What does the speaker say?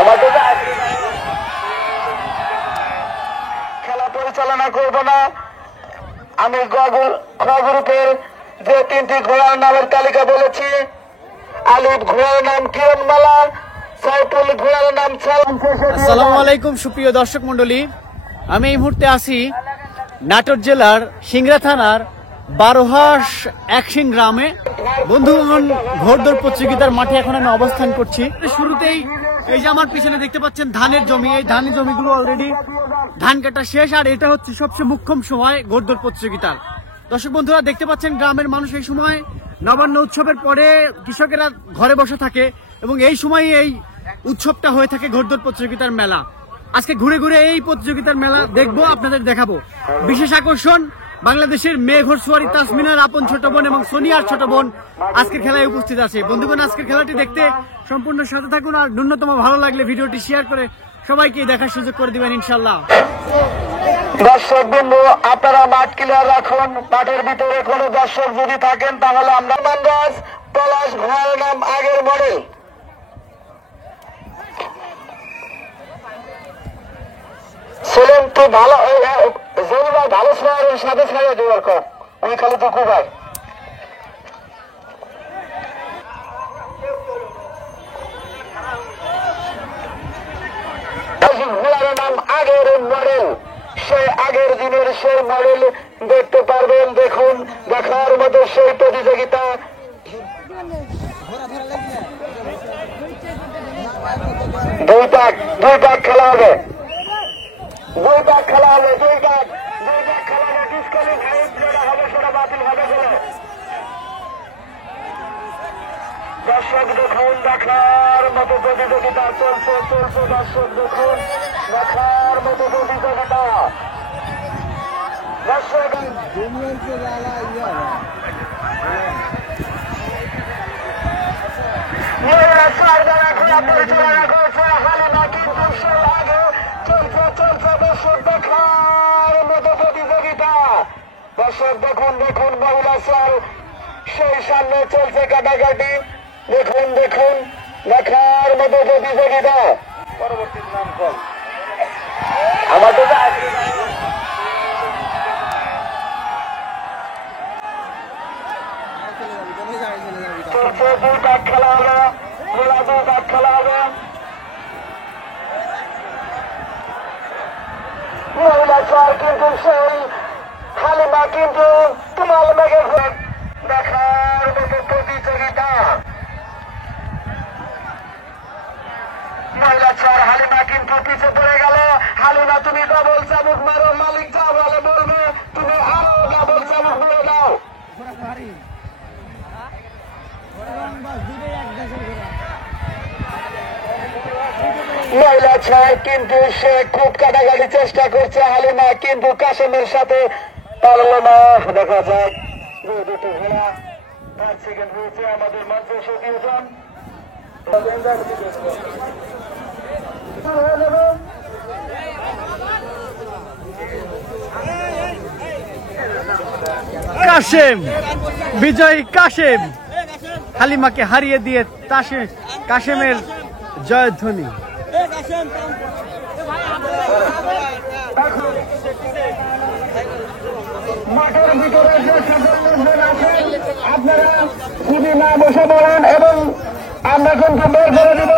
আমাদের খেলা পরিচালনা করব না। আমি খ গ্রুপের যে 3টি ঘোড়ার নামের তালিকা বলেছি, আলিফ ঘোড়ার নাম কিরণমালা, সাইফুল ঘোড়ার নাম। আসসালামু আলাইকুম সুপ্রিয় দর্শক মন্ডলী, আমি এই মুহূর্তে আছি নাটোর জেলার সিংড়া থানার বারোহাস একশিং গ্রামে। বন্ধুগণ, ঘোড়দৌড় প্রতিযোগিতার মাঠে এখন আমি অবস্থান করছি। শুরুতেই এই যে আমার পিছনে দেখতে পাচ্ছেন ধানের জমি, এই ধানের জমিগুলো অলরেডি ধান কাটা শেষ, আর এটা হচ্ছে সবচেয়ে মুখ্যম সময় ঘোড়দৌড় প্রতিযোগিতার। দর্শক বন্ধুরা দেখতে পাচ্ছেন গ্রামের মানুষ এই সময় নবান্ন উৎসবের পরে কৃষকেরা ঘরে বসে থাকে এবং এই সময় এই উৎসবটা হয়ে থাকে ঘোড়দৌড় প্রতিযোগিতার মেলা। আজকে ঘুরে ঘুরে এই প্রতিযোগিতার মেলা দেখবো, আপনাদের দেখাবো। বিশেষ আকর্ষণ বাংলাদেশের মেয়ে ঘোড়সওয়ারি তাসমিনার আপন ছোট বোন এবং সোনিয়ার ছোট বোন আজকের খেলায় উপস্থিত আছে। বন্ধুগণ, আজকের খেলাটি দেখতে সম্পূর্ণ সাথে থাকুন, আর ন্যূনতম ভালো লাগলে ভিডিওটি শেয়ার করে সবাইকে দেখার সুযোগ করে দিবেন ইনশাল্লাহ। দর্শক বিন্দু, আপনারা মাঠ ক্লিয়ার রাখুন। মাঠের ভিতরে কোনো দর্শক যদি থাকেন তাহলে আমরা মানরাজ পলাশ ঘোড়ার নাম আগের মডেল। ছিলেন তো ভালো, জমিবার ভালো সময়ের সাথে ছাড়িয়ে দেওয়ার কর ওই খালি তো খুবাই। ঘোড়ার নাম আগের মডেল, সেই আগের দিনের সেই মডেল দেখতে পারবেন। দেখুন, দেখার মতো সেই প্রতিযোগিতা। দুই পাক খেলা হবে, দুই পাক খেলা হবে, দুই পাক খেলা হবে। ডিসকোয়ালিফাইড যেটা হবে সেটা বাতিল হবে বলে। দর্শক দেখুন, দেখার মতো প্রতিযোগিতা চলছে। দর্শক দেখুন, দেখার মতো প্রতিযোগিতা। দর্শক দর্শক দেখুন, বাবুলা স্যার সেই সামনে চলছে কাটাকাটি। দেখুন, দেখার মতো প্রতিযোগিতা। পরবর্তী নাম কল আমাদের চলছে। দুই পাক খেলা হবে, দুই পাক খেলা হবে। মহিলা স্যার কিন্তু সেই হালিমা কিন্তু তোমার মেঘে দেখার মতো প্রতিযোগিতা। মহিলা স্যার হালিমা কিন্তু পিছিয়ে পড়ে গেল। হালিমা, তুমি ডাবল চাবুক মারো, মালিক যা বলে বলবে, তুমি আরো ডাবল চাবুক মেরে দাও। মহিলা ছাড় কিন্তু সে খুব কাটাকাটি চেষ্টা করছে। হালিমা কিন্তু কাশেমের সাথে পারল না। দেখা যাক, দুটো ঘোড়া 5 সেকেন্ড হয়েছে। আমাদের মঞ্চে সতীয়জন কাশেম, বিজয় কাশেম হালিমাকে হারিয়ে দিয়ে কাশেমের জয়ধ্বনি। মাঠের ভিতরে যে সকল লোকজন আছেন আপনারা যদি না বসে পড়েন এবং আমরা কিন্তু বের করে দিব।